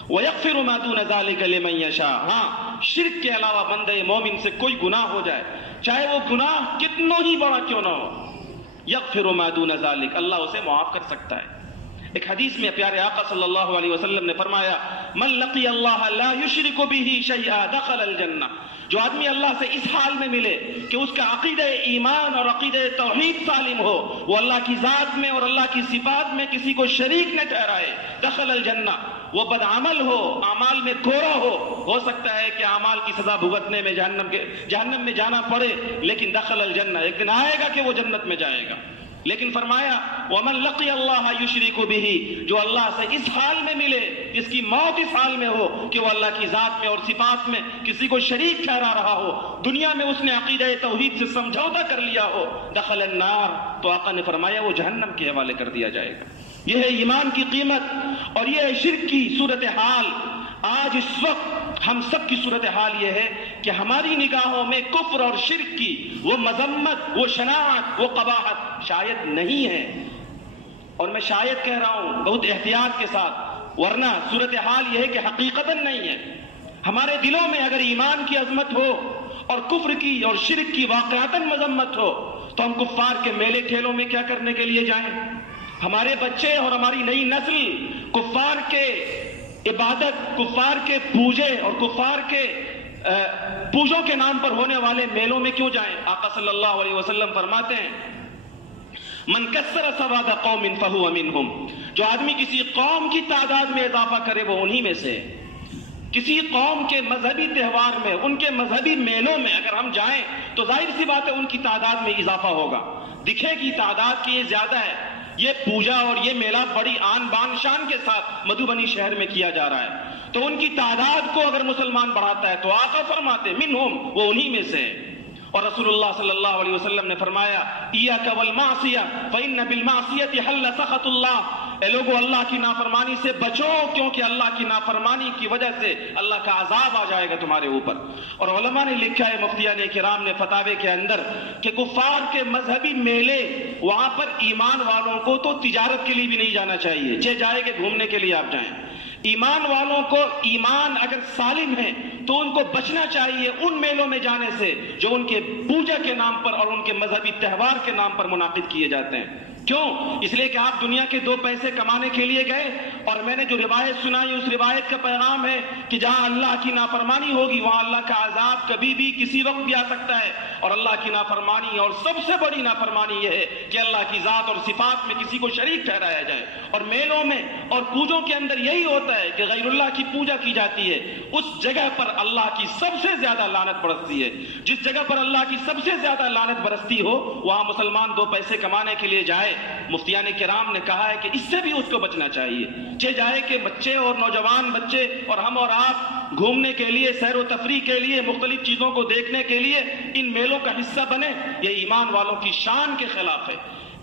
وَيَغْفِرُ مَا دُونَ ذَلِكَ لِمَن يَشَاءُ، ہاں شرک کے علاوہ بندے مومن سے کوئی گناہ ہو جائے چاہے وہ گناہ کتنا ہی بڑا کیوں نہ ہو، یغفر ما دون ذالک، اللہ اسے معاف کر سکتا ہے۔ ایک حدیث میں پیارے آقا صلی اللہ علیہ وسلم نے فرمایا من لقی اللہ لا یشرک بہ شیئا دخل الجنہ، جو آدمی اللہ سے اس حال میں ملے کہ اس کا عقیدہ ایمان اور عقیدہ توحید سالم ہو، وہ اللہ کی ذات میں اور اللہ کی صفات میں کسی کو شریک نہ ٹھہرائے، دخل الجنہ، وہ بدعمل ہو، اعمال میں کوڑا ہو سکتا ہے کہ اعمال کی سزا بھگتنے میں جہنم میں جانا پڑے، لیکن دخل الجنہ، ایک دن آئے گا کہ وہ جنت میں جائے گا۔ لیکن فرمایا وَمَن لَقِيَ اللَّهَ يُشْرِكُ بِهِ، جو اللہ سے اس حال میں ملے، جس کی موت اس حال میں ہو کہ وہ اللہ کی ذات میں اور صفات میں کسی کو شریک ٹھہرا رہا ہو، دنیا میں اس نے عقیدہ توحید سے سمجھوتا کر لیا ہو، دخل النار، تو آقا نے فرمایا وہ جہنم کے حوالے کر دیا جائے گا۔ یہ ہے ایمان کی قیمت اور یہ ہے شرک کی صورتحال۔ آج اس وقت ہم سب کی صورتحال یہ ہے کہ ہماری نگاہوں میں کفر اور شرک کی وہ مذمت، وہ شناعت، وہ قباحت شاید نہیں ہے، اور میں شاید کہہ رہا ہوں بہت احتیاط کے ساتھ، ورنہ صورتحال یہ ہے کہ حقیقتاً نہیں ہے۔ ہمارے دلوں میں اگر ایمان کی عظمت ہو اور کفر کی اور شرک کی واقعتاً مذمت ہو تو ہم کفار کے میلے ٹھیلوں میں کیا کرنے کے لیے جائیں؟ ہمارے بچے اور ہماری نئی نسل کفار کے عبادت، کفار کے پوجے اور کفار کے پوجوں کے نام پر ہونے والے میلوں میں کیوں جائیں؟ آقا صلی اللہ علیہ وسلم فرماتے ہیں من کسر سواد قوم فہو منہم، جو آدمی کسی قوم کی تعداد میں اضافہ کرے وہ انہی میں سے۔ کسی قوم کے مذہبی تہوار میں، ان کے مذہبی میلوں میں اگر ہم جائیں تو ظاہر سی بات ہے ان کی تعداد میں اضافہ ہوگا، دکھے گی تعداد کی یہ زیادہ ہے۔ یہ پوجا اور یہ میلہ بڑی آن بان شان کے ساتھ مدھوبنی شہر میں کیا جا رہا ہے، تو ان کی تعداد کو اگر مسلمان بڑھاتا ہے تو آقا فرماتے منہم، وہ انہی میں سے۔ اور رسول اللہ صلی اللہ علیہ وسلم نے فرمایا ایاک والمعصیہ فإن بالمعصیۃ حل سخط اللہ، اے لوگو اللہ کی نافرمانی سے بچو کیونکہ اللہ کی نافرمانی کی وجہ سے اللہ کا عذاب آ جائے گا تمہارے اوپر۔ اور علماء نے لکھا ہے، مفتیان کرام نے فتاوے کے اندر، کہ کفار کے مذہبی میلے وہاں پر ایمان والوں کو تو تجارت کے لیے بھی نہیں جانا چاہیے، جائے کہ گھومنے کے لیے آپ جائیں۔ ایمان والوں کو ایمان اگر سالم ہے تو ان کو بچنا چاہیے ان میلوں میں جانے سے جو ان کے پوجا کے نام پر اور ان کے مذہبی تہوار کے نام پر منعقد کیے جاتے ہیں۔ کیوں؟ اس لیے کہ آپ دنیا کے 2 پیسے کمانے کے لیے گئے، اور میں نے جو روایت سنائی اس روایت کا پیغام ہے کہ جہاں اللہ کی نافرمانی ہوگی وہاں اللہ کا عذاب کبھی بھی کسی وقت بھی آ سکتا ہے، اور اللہ کی نافرمانی اور سب سے بڑی نافرمانی یہ ہے کہ اللہ کی ذات اور صفات میں کسی کو شریک ٹھہرایا جائے۔ اور میلوں میں اور پوجوں کے اندر یہی ہوتا ہے کہ غیر اللہ کی پوجا کی جاتی ہے، اس جگہ پر اللہ کی سب سے زیادہ لعنت برستی ہے۔ جس جگہ پر اللہ کی سب سے زیادہ لعنت برستی ہو وہاں مسلمان 2 پیسے کمانے کے لیے جائے۔ مفتیان کرام نے کہا ہے کہ اس سے بھی اس کو بچنا چاہیے، جائے کہ بچے اور نوجوان بچے اور ہم اور آپ گھومنے کے لیے، سیر و تفریح کے لیے، مختلف چیزوں کو دیکھنے کے لیے ان میلوں کا حصہ بنے، یہ ایمان والوں کی شان کے خلاف ہے۔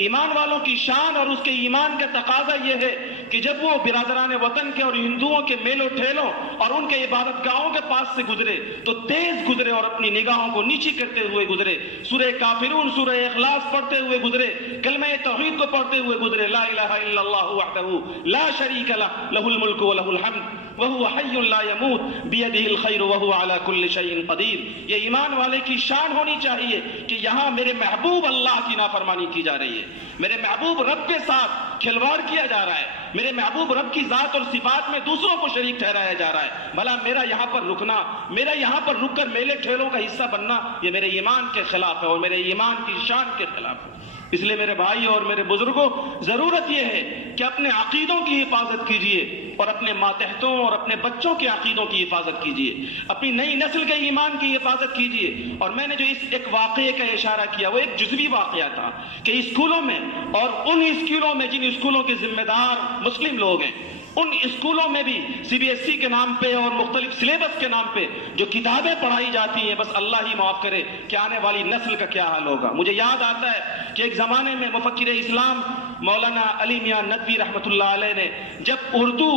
ایمان والوں کی شان اور اس کے ایمان کا تقاضا یہ ہے کہ جب وہ برادران وطن کے اور ہندوؤں کے میلوں ٹھیلوں اور ان کے عبادت گاہوں کے پاس سے گزرے تو تیز گزرے اور اپنی نگاہوں کو نیچی کرتے ہوئے گزرے، سورہ کافرون، سورہ اخلاص پڑھتے ہوئے گزرے، کلمہ توحید کو پڑھتے ہوئے گزرے، لا الہ الا اللہ وحدہ لا شریک لہ لہ الملک ولہ الحمد وہو حی لا یموت بیدہ الخیر وہو علی کل شیء قدیر۔ یہ ایمان والے کی شان ہونی چاہیے کہ یہاں میرے محبوب اللہ کی نافرمانی کی جا رہی ہے، میرے محبوب رب کے ساتھ کھلواڑ کیا جا رہا ہے، میرے محبوب رب کی ذات اور صفات میں دوسروں کو شریک ٹھہرایا جا رہا ہے. بھلا میرا یہاں پر رکنا، میرا یہاں پر رک کر میلے ٹھیلوں کا حصہ بننا، یہ میرے ایمان کے خلاف ہے اور میرے ایمان کی شان کے خلاف ہے. اس لیے میرے بھائی اور میرے بزرگوں، ضرورت یہ ہے کہ اپنے عقیدوں کی حفاظت کیجیے اور اپنے ماتحتوں اور اپنے بچوں کے عقیدوں کی حفاظت کیجیے، اپنی نئی نسل کے ایمان کی حفاظت کیجیے. اور میں نے جو اس ایک واقعے کا اشارہ کیا وہ ایک جزوی واقعہ تھا کہ اسکولوں میں، اور ان اسکولوں میں جن اسکولوں کے ذمہ دار مسلم لوگ ہیں، ان اسکولوں میں بھی CBSE کے نام پہ اور مختلف سلیبس کے نام پہ جو کتابیں پڑھائی جاتی ہیں، بس اللہ ہی معاف کرے کہ آنے والی نسل کا کیا حال ہوگا. مجھے یاد آتا ہے کہ ایک زمانے میں مفکر اسلام مولانا علی میاں ندوی رحمۃ اللہ علیہ نے جب اردو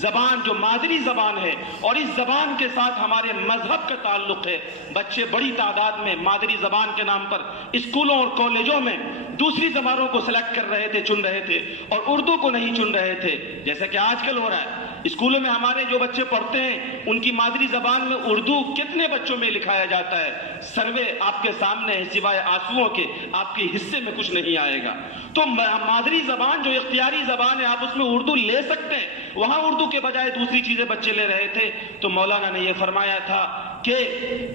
زبان جو مادری زبان ہے اور اس زبان کے ساتھ ہمارے مذہب کا تعلق ہے، بچے بڑی تعداد میں مادری زبان کے نام پر اسکولوں اور کالجوں میں دوسری زبانوں کو سلیکٹ کر رہے تھے، چن رہے تھے، اور اردو کو نہیں چن رہے تھے، جیسا کہ آج کل ہو رہا ہے. اسکولوں میں ہمارے جو بچے پڑھتے ہیں ان کی مادری زبان میں اردو کتنے بچوں میں لکھایا جاتا ہے؟ سروے آپ کے سامنے ہے، سوائے آنسوؤں کے آپ کے حصے میں کچھ نہیں آئے گا. تو مادری زبان جو اختیاری زبان ہے، آپ اس میں اردو لے سکتے ہیں، وہاں اردو کے بجائے دوسری چیزیں بچے لے رہے تھے. تو مولانا نے یہ فرمایا تھا کہ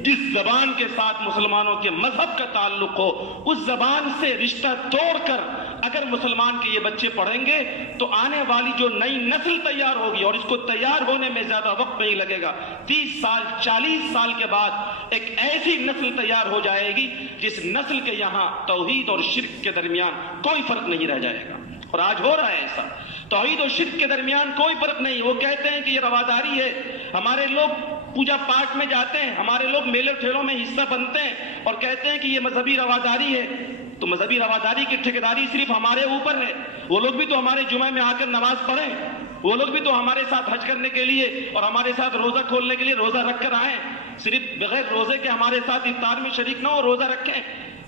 جس زبان کے ساتھ مسلمانوں کے مذہب کا تعلق ہو، اس زبان سے رشتہ توڑ کر اگر مسلمان کے یہ بچے پڑھیں گے تو آنے والی جو نئی نسل تیار ہوگی، اور اس کو تیار ہونے میں زیادہ وقت نہیں لگے گا، 30 سال 40 سال کے بعد ایک ایسی نسل تیار ہو جائے گی جس نسل کے یہاں توحید اور شرک کے درمیان کوئی فرق نہیں رہ جائے گا. اور آج ہو رہا ہے ایسا، توحید اور شرک کے درمیان کوئی فرق نہیں. وہ کہتے ہیں کہ یہ رواداری ہے، ہمارے لوگ پوجا پاٹ میں جاتے ہیں، ہمارے لوگ میلے ٹھیلوں میں حصہ بنتے ہیں اور کہتے ہیں کہ یہ مذہبی رواداری ہے. تو مذہبی رواداری کی ٹھیکیداری صرف ہمارے اوپر ہے. وہ لوگ بھی تو ہمارے جمعہ میں آ کر نماز پڑھیں، وہ لوگ بھی تو ہمارے ساتھ حج کرنے کے لیے اور ہمارے ساتھ روزہ کھولنے کے لیے روزہ رکھ کر آئیں. صرف بغیر روزے کے ہمارے ساتھ افطار میں شریک نہ ہو، روزہ رکھیں.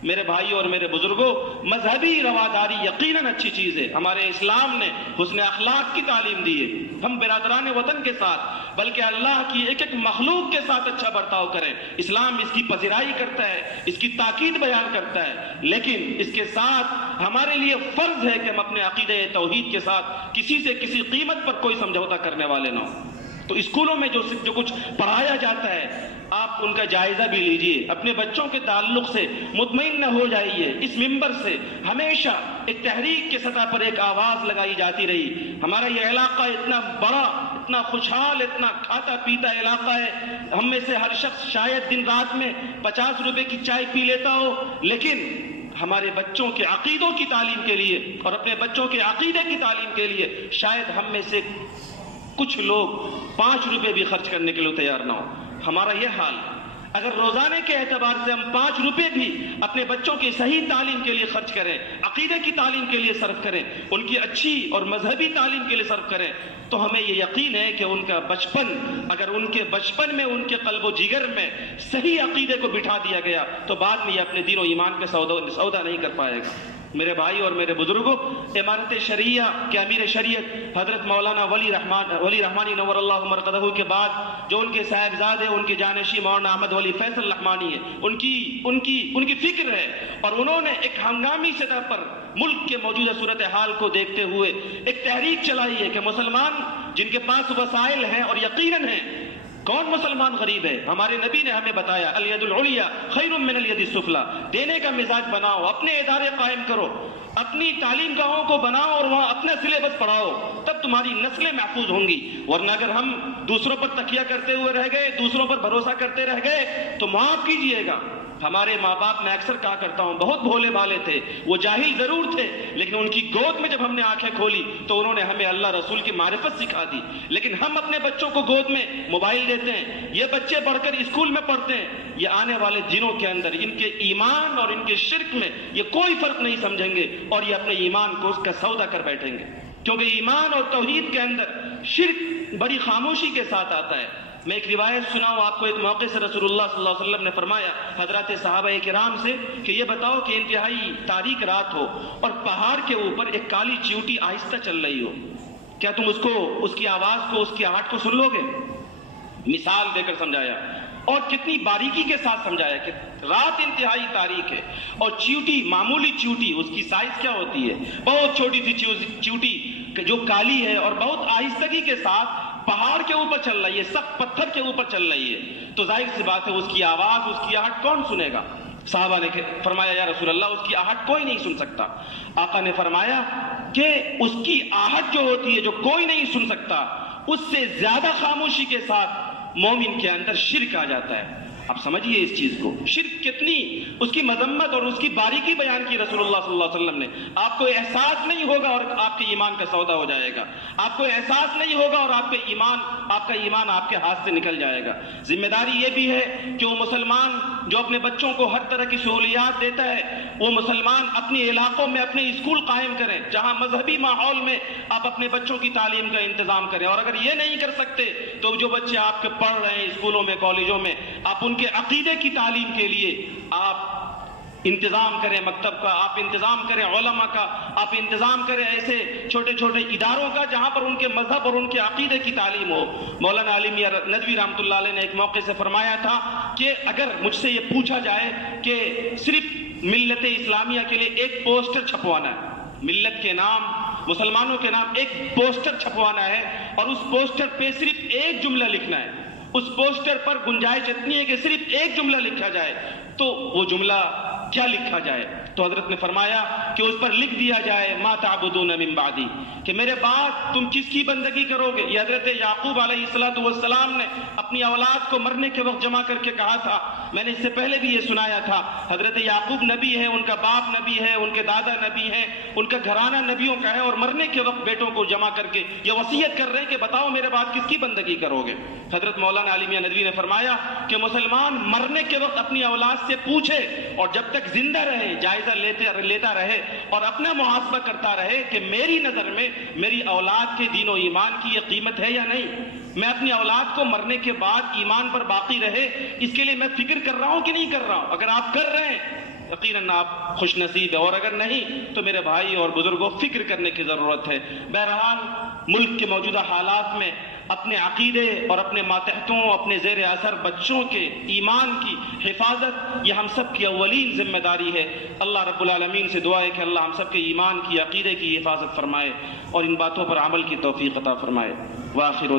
میرے بھائی اور میرے بزرگوں، مذہبی رواداری یقیناً اچھی چیز ہے. ہمارے اسلام نے حسن اخلاق کی تعلیم دی ہے. ہم برادران وطن کے ساتھ بلکہ اللہ کی ایک ایک مخلوق کے ساتھ اچھا برتاؤ کریں. اسلام اس کی پذیرائی کرتا ہے، اس کی تاکید بیان کرتا ہے، لیکن اس کے ساتھ ہمارے لیے فرض ہے کہ ہم اپنے عقیدہ توحید کے ساتھ کسی سے کسی قیمت پر کوئی سمجھوتا کرنے والے نہ ہوں. تو اسکولوں میں جو کچھ پڑھایا جاتا ہے آپ ان کا جائزہ بھی لیجئے، اپنے بچوں کے تعلق سے مطمئن نہ ہو جائیے. اس منبر سے ہمیشہ ایک تحریک کے سطح پر ایک آواز لگائی جاتی رہی. ہمارا یہ علاقہ اتنا بڑا، اتنا خوشحال، اتنا کھاتا پیتا علاقہ ہے، ہم میں سے ہر شخص شاید دن رات میں 50 روپے کی چائے پی لیتا ہو، لیکن ہمارے بچوں کے عقیدوں کی تعلیم کے لیے اور اپنے بچوں کے عقیدے کی تعلیم کے لیے شاید ہم میں سے کچھ لوگ 5 روپے بھی خرچ کرنے کے لیے تیار نہ ہو. ہمارا یہ حال، اگر روزانے کے اعتبار سے ہم 5 روپے بھی اپنے بچوں کی صحیح تعلیم کے لیے خرچ کریں، عقیدے کی تعلیم کے لیے صرف کریں، ان کی اچھی اور مذہبی تعلیم کے لیے صرف کریں، تو ہمیں یہ یقین ہے کہ ان کا بچپن، اگر ان کے بچپن میں ان کے قلب و جگر میں صحیح عقیدے کو بٹھا دیا گیا تو بعد میں یہ اپنے دین و ایمان پہ سودا نہیں کر پائے گا. میرے بھائی اور میرے بزرگوں، امارت شریعہ کے امیر شریعت حضرت مولانا ولی رحمانی نور اللہ مرقدہ کے بعد جو ان کے صاحبزادے، ان کے جانشین مولانا احمد ولی فیصل رحمانی ہیں، ان کی فکر ہے، اور انہوں نے ایک ہنگامی سطح پر ملک کے موجودہ صورتحال کو دیکھتے ہوئے ایک تحریک چلائی ہے کہ مسلمان جن کے پاس وسائل ہیں، اور یقیناً ہیں، کون مسلمان غریب ہے؟ ہمارے نبی نے ہمیں بتایا الید العلیٰ خیر من الید السفلیٰ. دینے کا مزاج بناؤ، اپنے ادارے قائم کرو، اپنی تعلیم گاہوں کو بناؤ اور وہاں اپنا سلیبس پڑھاؤ، تب تمہاری نسلیں محفوظ ہوں گی. ورنہ اگر ہم دوسروں پر تکیہ کرتے ہوئے رہ گئے، دوسروں پر بھروسہ کرتے رہ گئے تو معاف کیجئے گا. ہمارے ماں باپ، میں اکثر کہا کرتا ہوں، بہت بھولے بھالے تھے، وہ جاہل ضرور تھے، لیکن ان کی گود میں جب ہم نے آنکھیں کھولی تو انہوں نے ہمیں اللہ رسول کی معرفت سکھا دی. لیکن ہم اپنے بچوں کو گود میں موبائل دیتے ہیں، یہ بچے بڑھ کر اسکول میں پڑھتے ہیں، یہ آنے والے دنوں کے اندر ان کے ایمان اور ان کے شرک میں یہ کوئی فرق نہیں سمجھیں گے، اور یہ اپنے ایمان کو اس کا سودا کر بیٹھیں گے. کیونکہ ایمان اور توحید کے اندر شرک بڑی خاموشی کے ساتھ آتا ہے. میں ایک روایت سناؤں آپ کو. ایک موقع سے رسول اللہ صلی اللہ علیہ وسلم نے فرمایا حضرات صحابہ کرام سے کہ یہ بتاؤ کہ انتہائی تاریک رات ہو اور پہاڑ کے اوپر ایک کالی چیونٹی آہستہ چل رہی ہو، کیا تم اس کی آواز کو، اس کی آہٹ کو سن لو گے؟ مثال دے کر سمجھایا، اور کتنی باریکی کے ساتھ سمجھایا کہ رات انتہائی تاریک ہے اور چیونٹی، معمولی چیونٹی، اس کی سائز کیا ہوتی ہے؟ بہت چھوٹی سی چیونٹی جو کالی ہے اور بہت آہستگی کے ساتھ پہاڑ کے اوپر چل رہی ہے، سخت پتھر کے اوپر چل رہی ہے، تو ظاہر سی بات ہے اس کی آواز، اس کی آہٹ کون سنے گا؟ صحابہ نے فرمایا یا رسول اللہ اس کی آہٹ کوئی نہیں سن سکتا۔ آقا نے فرمایا کہ اس کی آہٹ جو ہوتی ہے جو کوئی نہیں سن سکتا، اس سے زیادہ خاموشی کے ساتھ مومن کے اندر شرک آ جاتا ہے۔ اب سمجھیے اس چیز کو، شرک کتنی اس کی مذمت اور اس کی باریکی بیان کی رسول اللہ صلی اللہ علیہ وسلم نے۔ آپ کو احساس نہیں ہوگا اور آپ کے ایمان کا سودا ہو جائے گا، آپ کو احساس نہیں ہوگا اور آپ کا ایمان آپ کے ہاتھ سے نکل جائے گا۔ ذمہ داری یہ بھی ہے کہ وہ مسلمان جو اپنے بچوں کو ہر طرح کی سہولیات دیتا ہے، وہ مسلمان اپنے علاقوں میں اپنے اسکول قائم کریں جہاں مذہبی ماحول میں آپ اپنے بچوں کی تعلیم کا انتظام کریں، اور اگر یہ نہیں کر سکتے تو جو بچے آپ کے پڑھ رہے ہیں اسکولوں میں کالجوں میں، آپ ان کے عقیدے کی تعلیم کے لیے آپ انتظام کریں، مکتب کا آپ انتظام کریں، علماء کا آپ انتظام کریں، ایسے چھوٹے چھوٹے اداروں کا جہاں پر ان کے مذہب اور ان کے عقیدے کی تعلیم ہو۔ مولانا علی میاں ندوی رحمۃ اللہ علیہ نے ایک موقع سے فرمایا تھا کہ اگر مجھ سے یہ پوچھا جائے کہ صرف ملت اسلامیہ کے لیے ایک پوسٹر چھپوانا ہے، ملت کے نام، مسلمانوں کے نام ایک پوسٹر چھپوانا ہے، اور اس پوسٹر پہ صرف ایک جملہ لکھنا ہے، اس پوسٹر پر گنجائش اتنی ہے کہ صرف ایک جملہ لکھا جائے، تو وہ جملہ کیا لکھا جائے؟ تو حضرت نے فرمایا کہ اس پر لکھ دیا جائے ما تعبدون من بعدی، کہ میرے بعد تم کس کی بندگی کرو گے؟ یہ حضرت یعقوب علیہ السلام نے اپنی اولاد کو مرنے کے وقت جمع کر کے کہا تھا۔ میں نے اس سے پہلے بھی یہ سنایا تھا، حضرت یعقوب نبی ہے، ان کا باپ نبی ہے، ان کے دادا نبی ہیں، ان کا گھرانہ نبیوں کا ہے، اور مرنے کے وقت بیٹوں کو جمع کر کے یہ وصیت کر رہے ہیں کہ بتاؤ میرے بعد کس کی بندگی کرو گے؟ حضرت مولانا علی میاں ندوی نے فرمایا کہ مسلمان مرنے کے وقت اپنی اولاد سے پوچھے، اور جب تک زندہ رہے جائزہ لیتا رہے اور اپنا محاسبہ کرتا رہے کہ میری نظر میں میری اولاد کے دین و ایمان کی یہ قیمت ہے یا نہیں، میں اپنی اولاد کو مرنے کے بعد ایمان پر باقی رہے اس کے لیے میں فکر کر رہا ہوں کہ نہیں کر رہا ہوں۔ اگر آپ کر رہے ہیں یقیناً آپ خوش نصیب ہے، اور اگر نہیں تو میرے بھائی اور بزرگوں فکر کرنے کی ضرورت ہے۔ بہرحال ملک کے موجودہ حالات میں اپنے عقیدے اور اپنے ماتحتوں، اپنے زیر اثر بچوں کے ایمان کی حفاظت یہ ہم سب کی اولین ذمہ داری ہے۔ اللہ رب العالمین سے دعا ہے کہ اللہ ہم سب کے ایمان کی، عقیدے کی حفاظت فرمائے اور ان باتوں پر عمل کی توفیق عطا فرمائے۔ وآخر